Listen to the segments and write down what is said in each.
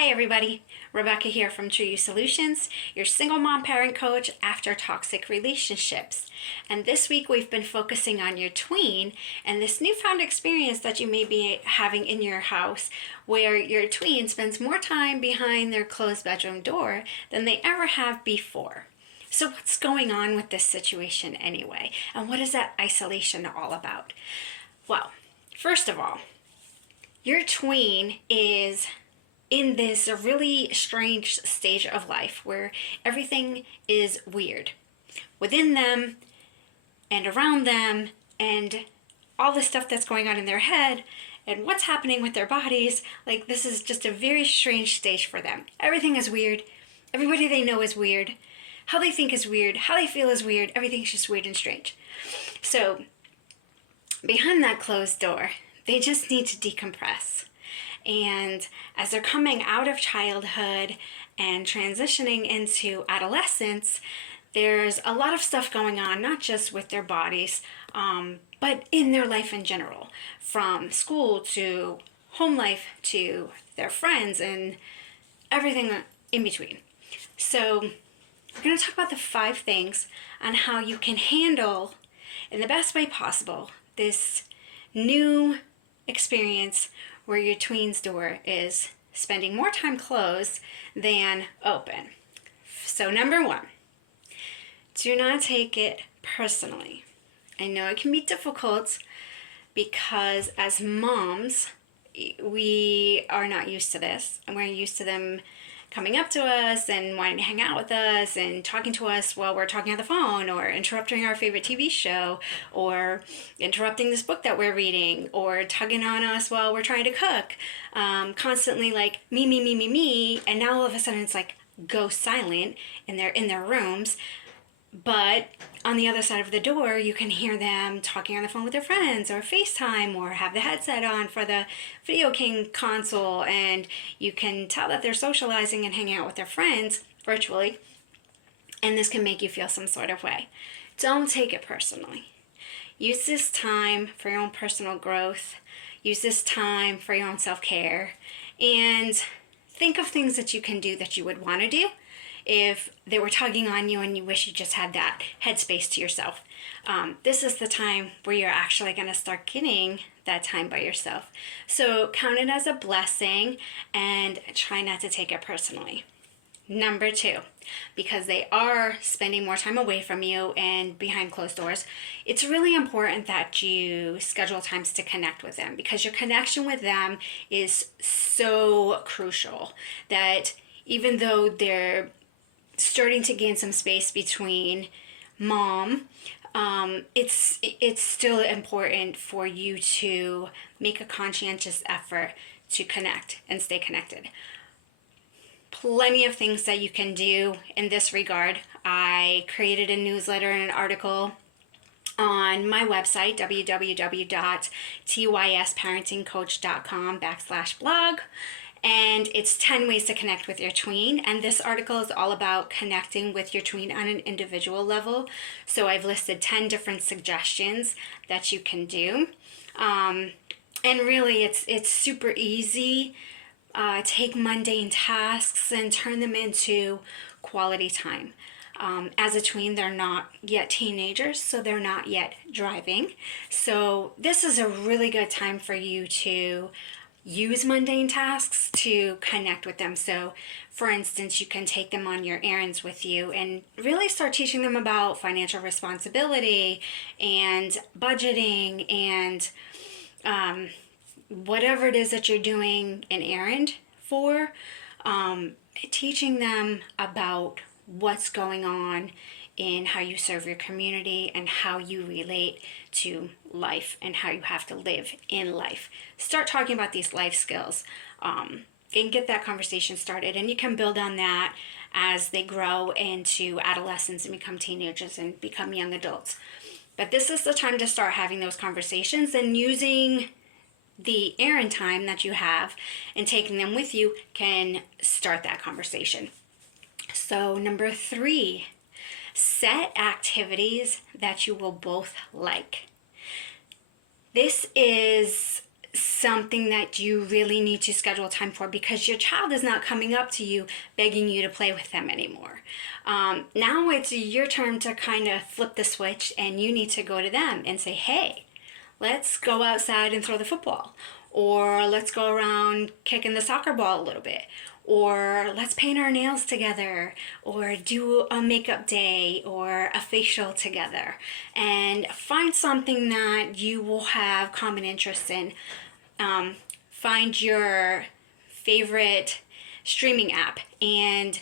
Hi everybody, Rebecca here from True You Solutions, your single mom parent coach after toxic relationships. And this week we've been focusing on your tween and this newfound experience that you may be having in your house where your tween spends more time behind their closed bedroom door than they ever have before. So what's going on with this situation anyway? And what is that isolation all about? Well, first of all, your tween is in this really strange stage of life where everything is weird within them and around them, and all the stuff that's going on in their head and what's happening with their bodies. Like, this is just a very strange stage for them. Everything is weird. Everybody they know is weird. How they think is weird. How they feel is weird. Everything's just weird and strange. So behind that closed door, they just need to decompress. And as they're coming out of childhood and transitioning into adolescence, there's a lot of stuff going on, not just with their bodies, but in their life in general, from school to home life to their friends and everything in between. So we're going to talk about the 5 things on how you can handle, in the best way possible, this new experience where your tween's door is spending more time closed than open. So number 1, do not take it personally. I know it can be difficult because as moms, we are not used to this, and we're used to them coming up to us and wanting to hang out with us and talking to us while we're talking on the phone, or interrupting our favorite TV show, or interrupting this book that we're reading, or tugging on us while we're trying to cook. Constantly like me, and now all of a sudden it's like go silent in their rooms. But on the other side of the door, you can hear them talking on the phone with their friends, or FaceTime, or have the headset on for the video game console, and you can tell that they're socializing and hanging out with their friends virtually, and this can make you feel some sort of way. Don't take it personally. Use this time for your own personal growth. Use this time for your own self-care, and think of things that you can do that you would want to do if they were tugging on you and you wish you just had that headspace to yourself. This is the time where you're actually going to start getting that time by yourself. So count it as a blessing and try not to take it personally. Number 2, because they are spending more time away from you and behind closed doors, it's really important that you schedule times to connect with them, because your connection with them is so crucial that even though they're starting to gain some space between mom, it's still important for you to make a conscientious effort to connect and stay connected. Plenty of things that you can do in this regard. I created a newsletter and an article on my website, www.tysparentingcoach.com/blog. And it's 10 ways to connect with your tween. And this article is all about connecting with your tween on an individual level. So I've listed 10 different suggestions that you can do. And really, it's super easy. Take mundane tasks and turn them into quality time. As a tween, they're not yet teenagers, so they're not yet driving. So this is a really good time for you to use mundane tasks to connect with them. So for instance, you can take them on your errands with you and really start teaching them about financial responsibility and budgeting and whatever it is that you're doing an errand for, teaching them about what's going on in how you serve your community and how you relate to life and how you have to live in life. Start talking about these life skills and get that conversation started. And you can build on that as they grow into adolescence and become teenagers and become young adults. But this is the time to start having those conversations, and using the errand time that you have and taking them with you can start that conversation. So number 3, set activities that you will both like. This is something that you really need to schedule time for, because your child is not coming up to you begging you to play with them anymore. Now it's your turn to kind of flip the switch, and you need to go to them and say, hey, let's go outside and throw the football, or let's go around kicking the soccer ball a little bit, or let's paint our nails together, or do a makeup day or a facial together, and find something that you will have common interest in. Find your favorite streaming app, and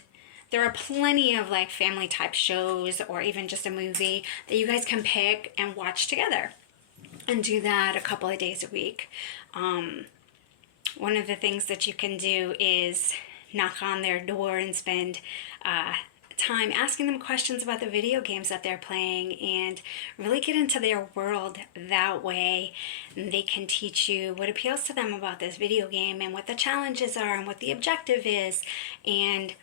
there are plenty of like family type shows or even just a movie that you guys can pick and watch together, and do that a couple of days a week. One of the things that you can do is knock on their door and spend time asking them questions about the video games that they're playing, and really get into their world that way. And they can teach you what appeals to them about this video game, and what the challenges are, and what the objective is. And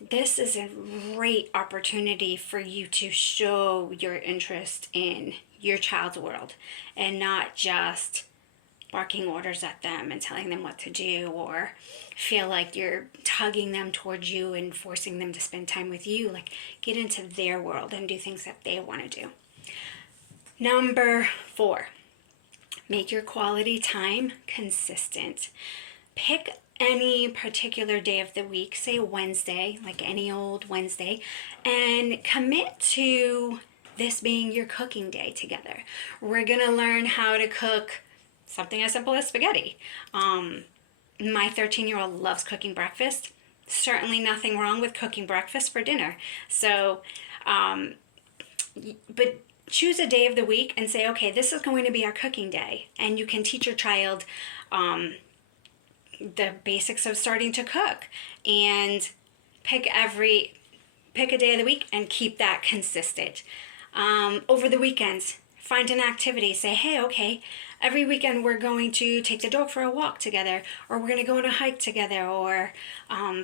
this is a great opportunity for you to show your interest in your child's world, and not just barking orders at them and telling them what to do, or feel like you're tugging them towards you and forcing them to spend time with you. Like, get into their world and do things that they want to do. Number 4, make your quality time consistent. Pick any particular day of the week, say Wednesday, like any old Wednesday, and commit to this being your cooking day together. We're gonna learn how to cook something as simple as spaghetti. My 13-year-old loves cooking breakfast. Certainly nothing wrong with cooking breakfast for dinner. So, but choose a day of the week and say, okay, this is going to be our cooking day. And you can teach your child the basics of starting to cook, and pick a day of the week and keep that consistent. Over the weekends, find an activity. Say, hey, okay, every weekend we're going to take the dog for a walk together, or we're going to go on a hike together, or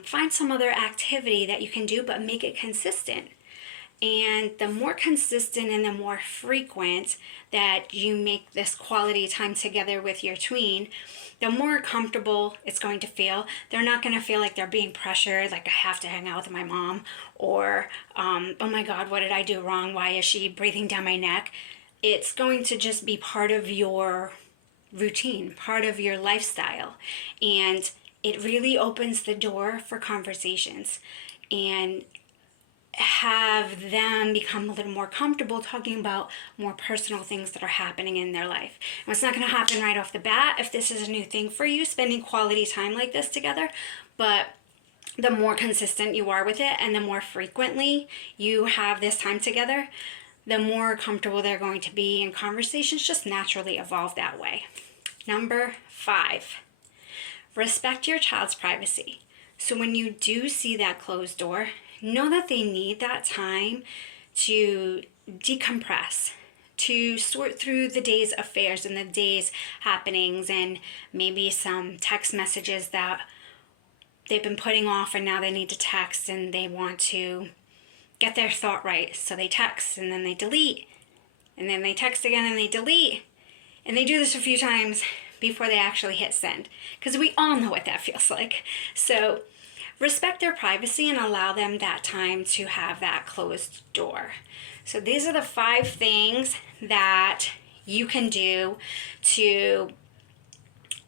find some other activity that you can do, but make it consistent. And the more consistent and the more frequent that you make this quality time together with your tween, the more comfortable it's going to feel. They're not going to feel like they're being pressured, like I have to hang out with my mom, or oh my God, what did I do wrong? Why is she breathing down my neck? It's going to just be part of your routine, part of your lifestyle. And it really opens the door for conversations, and have them become a little more comfortable talking about more personal things that are happening in their life. And it's not going to happen right off the bat if this is a new thing for you, spending quality time like this together. But the more consistent you are with it, and the more frequently you have this time together, the more comfortable they're going to be, and conversations just naturally evolve that way. Number 5, respect your child's privacy. So when you do see that closed door, know that they need that time to decompress, to sort through the day's affairs and the day's happenings, and maybe some text messages that they've been putting off and now they need to text, and they want to get their thought right. So they text and then they delete, and then they text again and they delete. And they do this a few times before they actually hit send, because we all know what that feels like. So respect their privacy and allow them that time to have that closed door. So these are the 5 things that you can do to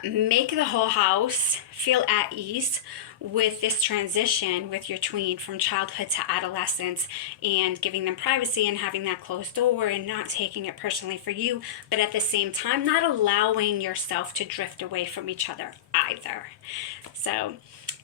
make the whole house feel at ease with this transition with your tween from childhood to adolescence, and giving them privacy and having that closed door, and not taking it personally for you, but at the same time not allowing yourself to drift away from each other either. So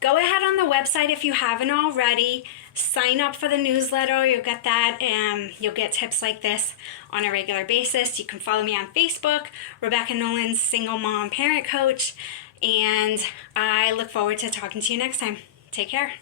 go ahead on the website if you haven't already. Sign up for the newsletter. You'll get that, and you'll get tips like this on a regular basis. You can follow me on Facebook, Rebecca Nolan's Single Mom Parent Coach, and I look forward to talking to you next time. Take care.